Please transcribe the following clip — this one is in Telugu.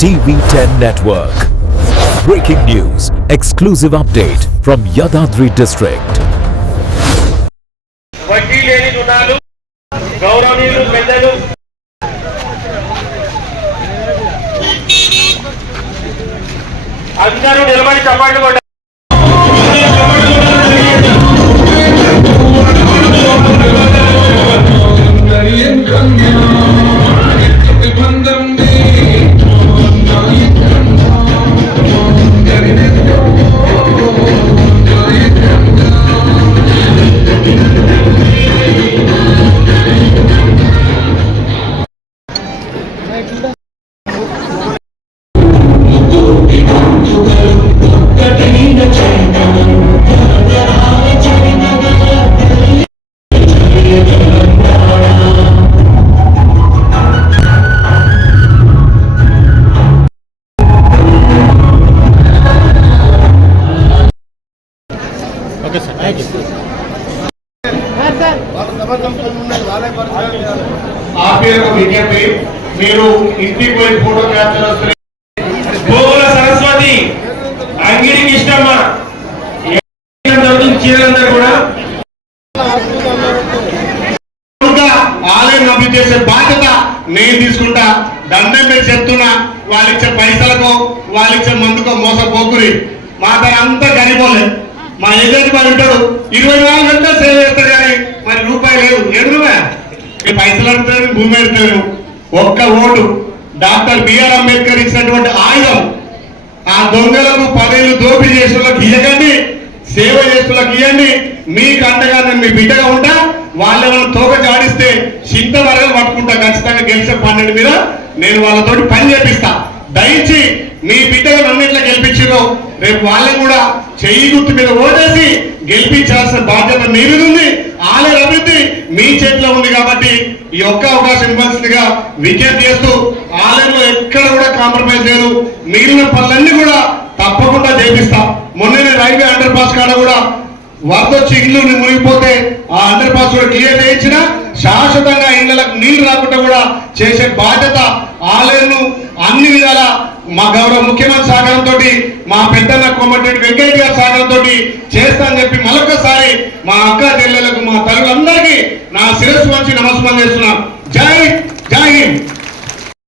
TV10 Network. Breaking news, exclusive update from Yadadri district. వడ్డీ లేని రుణాలు గౌరవనీయులు పెద్దలు అందరూ నిలబడి చప్పట్లు కొట్టారు. విజ్ఞప్తి, మీరు ఇంటికి పోయి ఫోటో క్యాప్చర్ వస్తుంది. గోగుల సరస్వతి, అంగిరికి ఇష్టమ్మ, చీరలందరూ కూడా ఆలయం అభివృద్ధి చేసే బాధ్యత నేను తీసుకుంటా. దండం మీద చెప్తున్నా, వాళ్ళు ఇచ్చే పైసలకు వాళ్ళు ఇచ్చే మందుకో మోసపోకురి. మా తన అంతా గడిపోలే. మా ఏజెంట్ మరి ఉంటాడు 24 గంటలు సేవ చేస్తాడు, కానీ మరి రూపాయి లేదు. ఏడు పైసలు అడుగుతాను, భూమి అడుగుతాను. ఒక్క ఓటు డాక్టర్ బిఆర్ అంబేద్కర్ ఇచ్చినటువంటి ఆయుధం. ఆ దొంగలకు పదేళ్ళు దోపిడీ చేసిన వాళ్ళకి ఇవ్వకండి, సేవ చేసిన వాళ్ళకి ఇవ్వండి. మీకు అండగా నేను మీ బిడ్డగా ఉంటా. వాళ్ళని తోక జాడిస్తే చింత వరగలు పట్టుకుంటా. ఖచ్చితంగా గెలిచే 12 మీద నేను వాళ్ళతోటి పని చేపిస్తా. దయచి మీ బిడ్డగా నన్ను ఇట్లా గెలిపించారో రేపు వాళ్ళని కూడా చెయ్యి గుర్తు మీద ఓటేసి గెలిపించాల్సిన బాధ్యత మీ మీద ఉంది. ఆలయ అభివృద్ధి మీ చేతిలో ఉంది కాబట్టి ఈ ఒక్క అవకాశం ఇవ్వాల్సిందిగా విజ్ఞప్తి చేస్తూ, ఆలయంలో ఎక్కడ కూడా కాంప్రమైజ్ లేదు. మిగిలిన పనులన్నీ కూడా తప్పకుండా చేపిస్తా. మొన్ననే రైల్వే అండర్ పాస్ కాడ కూడా వరదొచ్చి ఇల్లు మునిగిపోతే ఆ అండర్ పాస్ కూడా క్లియర్ చేయించిన శాశ్వతంగా ఇళ్లకు నీళ్లు రాకుండా కూడా చేసే బాధ్యత ఆలయంను అన్ని విధాల మా గౌరవ ముఖ్యమంత్రి సహకారంతో, మా పెద్దన్న కోమటిరెడ్డి వెంకయ్య గారి సహకారంతో చేస్తానని చెప్పి మరొకసారి మా అక్క చెల్లెలకు, మా తల్లులందరికీ నా శిరస్సు వంచి నమస్కారం చేస్తున్నాను.